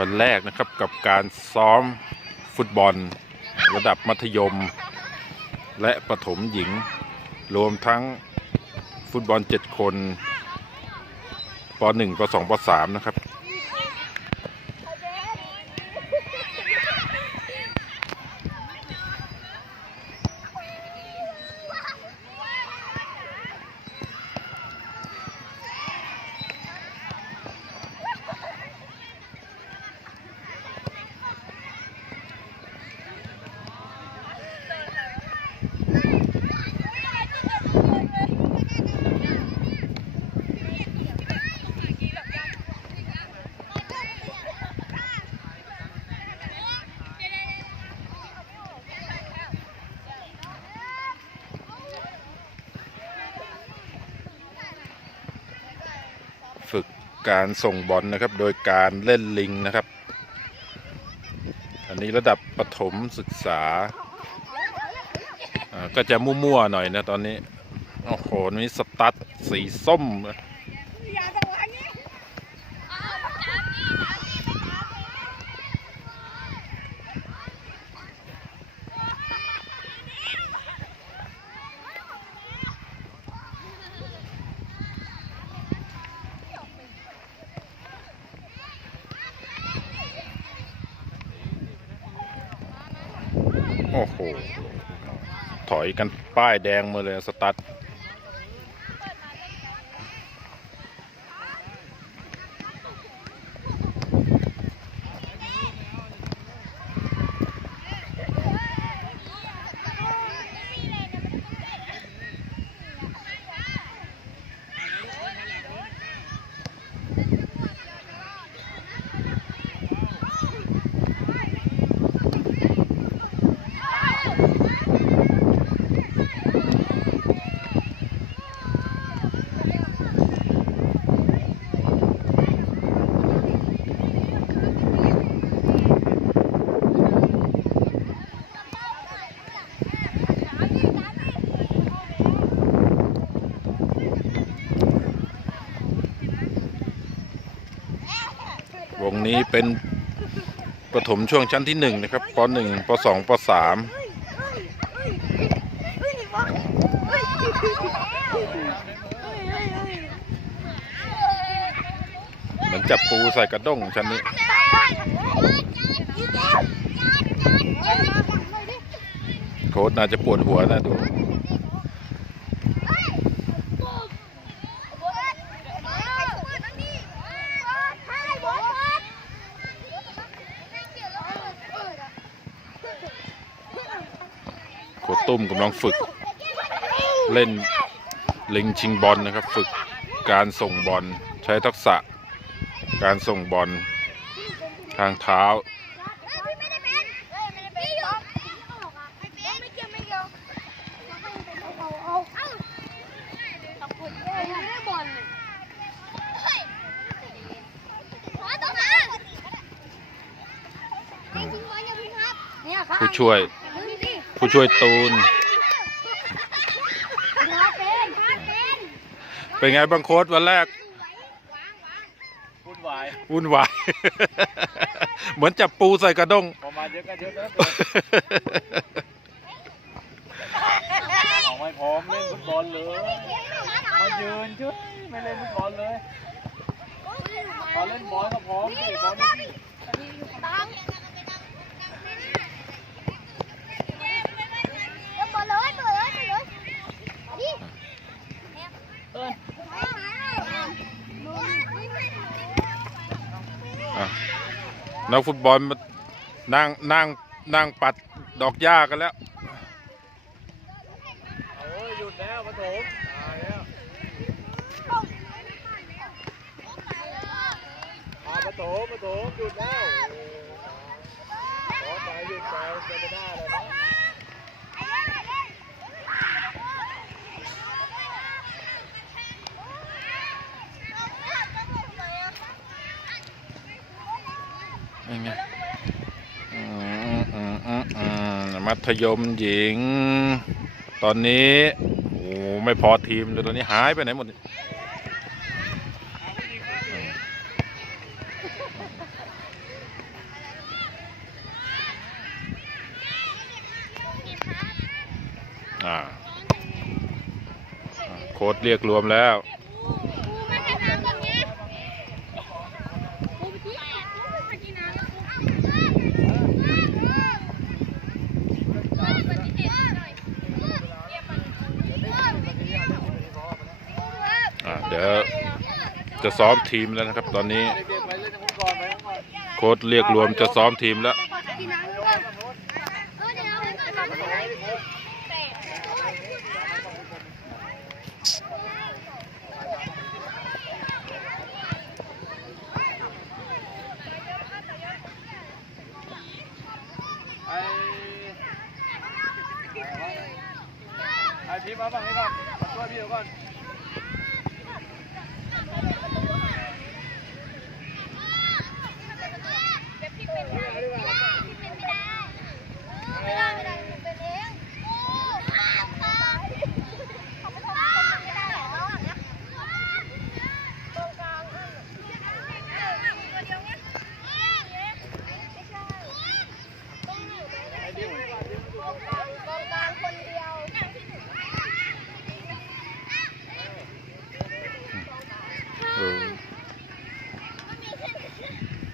วันแรกนะครับกับการซ้อมฟุตบอล ระดับมัธยม และประถมหญิง รวมทั้งฟุตบอล 7 คนป .1 ป .2 ป .3 นะครับ ฝึ การส่งบอลนะครับ โดยการเล่นลิงนะครับ อันนี้ระดับปฐมศึกษาอ่าก็จะมั่วๆหน่อยนะตอนนี้ โอ้โห นี่สตัดสีส้ม โอ้โห ถอยกันป้ายแดงมาเลยสตาร์ทนี้ เป็นประถมช่วงชั้นที่หนึ่งนะครับปหนึ่งปสองปสามเหมือนจับปูใส่กระด้งชั้นนี้โค้ดน่าจะปวดหัวนะดู โค้ด ตุ้มกำลังฝึก เล่นลิงชิงบอลนะครับ ฝึกการส่งบอลใช้ทักษะ การส่งบอลทางเท้า ผู้ช่วย ผู้ช่วยตูน เป็นไงบางโค้ดวันแรกวุ่นวายวุ่นวาย เหมือนจับปูใส่กระด้งพอมาเยอะก็เยอะแล้วเอาไม่พร้อมเล่นฟุตบอลเลยมายืนช่วยไม่เล่นฟุตบอลเลยพอเล่นบอลก็พร้อมสิบอลไม่ที่เอิ้น อะ นักฟุตบอลมานั่งนั่งนั่งปัดดอกหญ้ากันแล้วโอ้ยหยุดแล้วปฐมตายแล้วอาปฐมปฐมหยุดแล้วขอไปหยุดไปจะไม่ได้เลยนะังไงมัธยมหญิง ตอนนี้โอ้ไม่พอทีมตอนนี้หายไปไหนหมดโค้ดเรียกรวมแล้ว ซ้อมทีมแล้วนะครับ ตอนนี้ โค้ดเรียกรวมจะซ้อมทีมแล้วที่น้ำก่อนเออเดี๋ยวเอาไว้ก่อนนะแต่ไอ้ไอ้พีมาฝั่งนี้ก่อนมาช่วยพี่เดี๋ยวก่อน พี่เป็นไม่ได้พี่เป็นไม่ได้ไม่ได้ไม่ได้หนูเป็นเองโอ้ข้ามไปเขาไม่ทำไม่ได้หรอตรงกลางตัวเดียวไงไม่ใช่ต้องอยู่ตรง ไอ้ดิว กลางตรงกลางคนเดียว เออ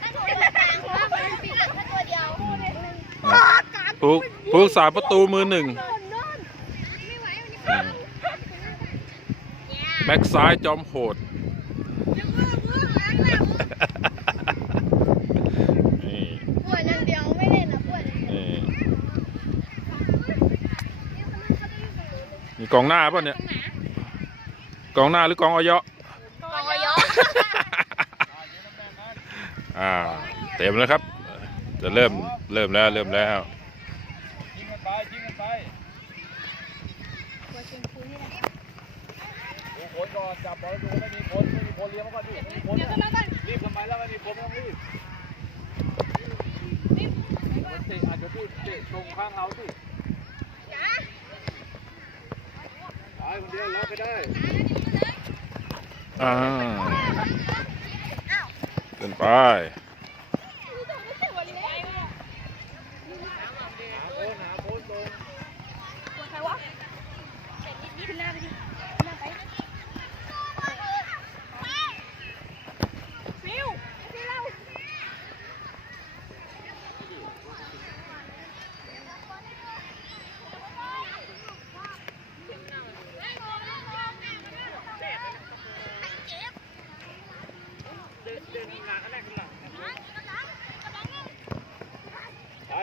ถ้าถูกตรงกลางเพราะว่ามันปิดแค่ตัวเดียว ผู้ผู้รักษาประตูมือหนึ่งไม่ไหวมันจะอืมแบ็กซ้ายจอมโหดนี่ปวดอย่างเดียวไม่เล่นนะปวดอย่างเดียวนี่นี่กองหน้าป่ะเนี่ยกองหน้าหรือกองออยะกองยออ่า เต็มแล้วครับ จะเริ่มเริ่มแล้วเริ่มแล้ว ยิงกันไปยิงกันไปดูผล ก่อนจับบอลดูไม่มีผลไม่มีผลเลี้ยงมาก่อนดิไม่มีผลรีบทำไมแล้วไม่มีผลไม่ต้องรีบเตะอาจจะพูดเตะตรงข้างเราสิตายคนเดียวแล้วไปได้อ่าเดินไป หาโค้ชหาโค้ชตรง ไป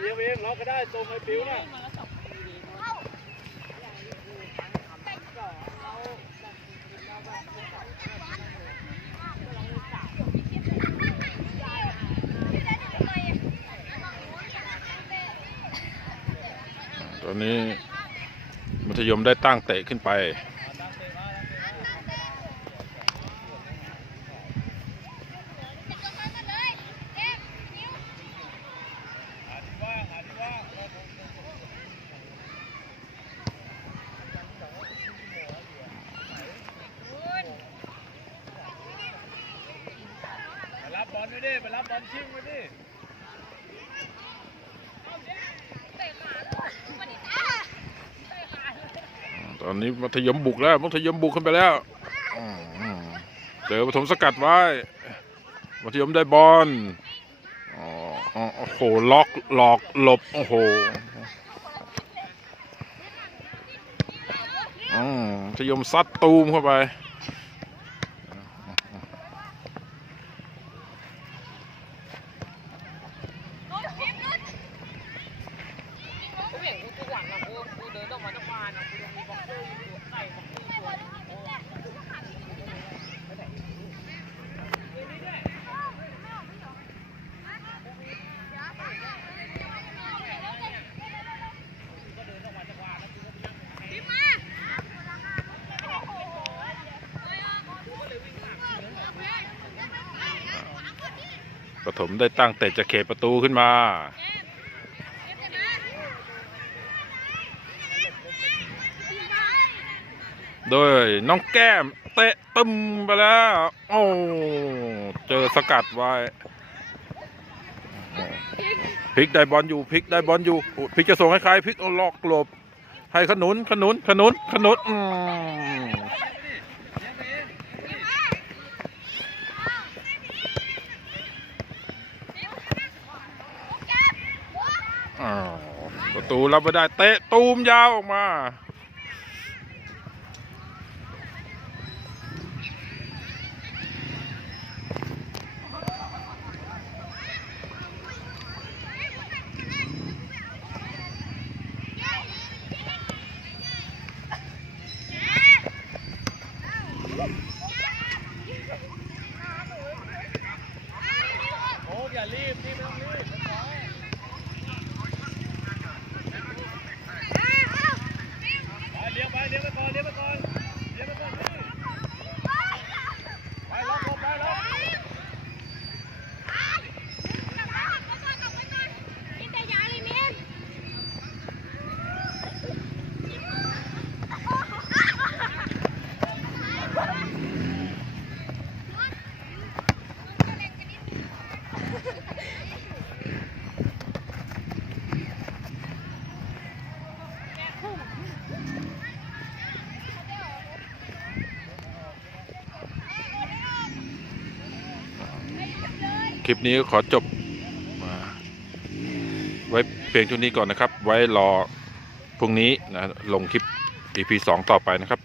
เลี้ยงเองเราก็ได้ตรงไอ้ปิวน่ะตอนนี้มัธยมได้ตั้งเตะขึ้นไปรับบอล ดิไปรับบอลชิงด้วยดิตอนนี้มัธยมบุกแล้วมัธยมบุกขึ้นไปแล้วเจอปฐมสกัดไว้มัธยมได้บอลอ๋อโอ้โหล็อกหลอกหลบโอ้โหมมัธยมซัดตูมเข้าไป กูเห็นกูกูหวังอะกูกูเดินออกมาจากบ้านอะกูยังมีบ็อกเซอร์อยู่ตัวใส่บ็อกเซอร์ตัว ปฐมได้ตั้งเตะจากเขประตูขึ้นมา โดยน้องแก้มเตะตึมไปแล้ว โอ้เจอสกัดไว้พลิกได้บอลอยู่พลิกได้บอลอยู่พลิกจะส่งให้ใครพลิกเอาล็อกหลบให้ขนุนขนุนขนุนขนุนอืมอ้าวประ ตูรับไม่ได้เตะตูมยาวออกมา โอ้อย่ารีบนี่ไม่ต้องรีบไปเลี้ยวไปเลี้ยวไปก่อนเลี้ยวไปก่อนเลี้ยวไปก่อนพี่ไปล็อกลงไปล็อก คลิปนี้ขอจบ ไว้เพียงเท่านี้ก่อนนะครับ ไว้รอพรุ่งนี้นะลงคลิป EP 2 ต่อไปนะครับ